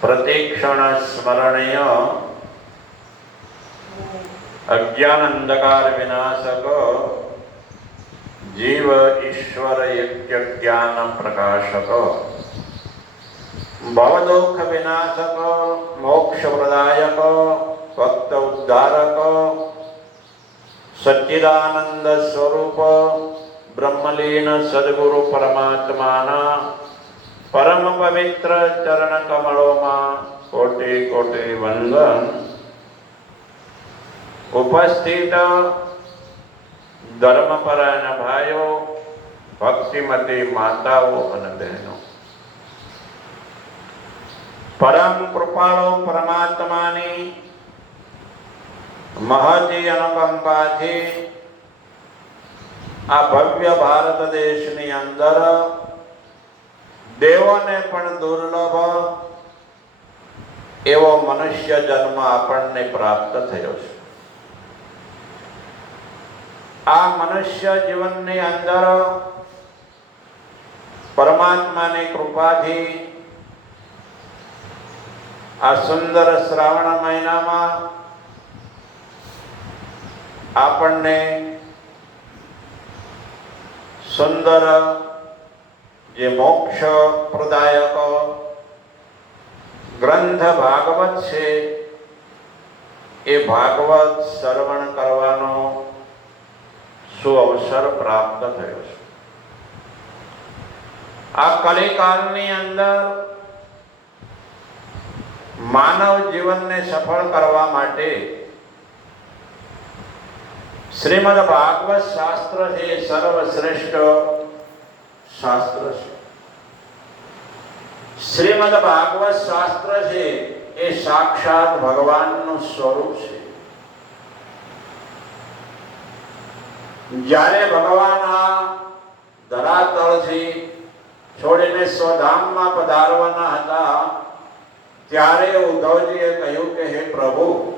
પ્રતિક્ષણ સ્મરણીય અજ્ઞાન અંધકાર વિનાશક જીવ ઈશ્વર યજ્ઞ જ્ઞાન પ્રકાશક ભવદુઃખ વિનાશક મોક્ષ પ્રદાયક ભક્ત ઉદ્ધારક સચ્ચિદાનંદ સ્વરૂપ બ્રહ્મલીન સદગુરુ પરમાત્માના પરમ પવિત્ર ચરણ કમળોમાં કોટી કોટી વંદન. ઉપસ્થિત ધર્મપરાયણ ભાઈઓ, ભક્તિમતી માતાઓ અને બહેનો, પરમ કૃપાળુ પરમાત્માની મહતી અનુકંપાથી આ ભવ્ય ભારત દેશની અંદર દેવોને પણ દુર્લભ એવો મનુષ્ય જન્મ આપણને પ્રાપ્ત થયો છે. આ મનુષ્ય જીવનની અંદર પરમાત્માની કૃપાથી આ સુંદર શ્રાવણ મહિનામાં આપણને સુંદર જે મોક્ષ પ્રદાયક ગ્રંથ ભાગવત છે એ ભાગવત શ્રવણ કરવાનો સુઅવસર પ્રાપ્ત થયો છે. આ કલિકાળની અંદર માનવ જીવનને સફળ કરવા માટે શ્રીમદ ભાગવત શાસ્ત્ર એ સર્વશ્રેષ્ઠ શાસ્ત્ર છે. શ્રીમદ ભાગવત શાસ્ત્ર છે એ સાક્ષાત ભગવાનનું સ્વરૂપ છે. જ્યારે ભગવાન આ ધરાતળથી છોડીને સ્વધામમાં પધારવાના હતા ત્યારે ઉદ્ધવજીએ કહ્યું કે હે પ્રભુ,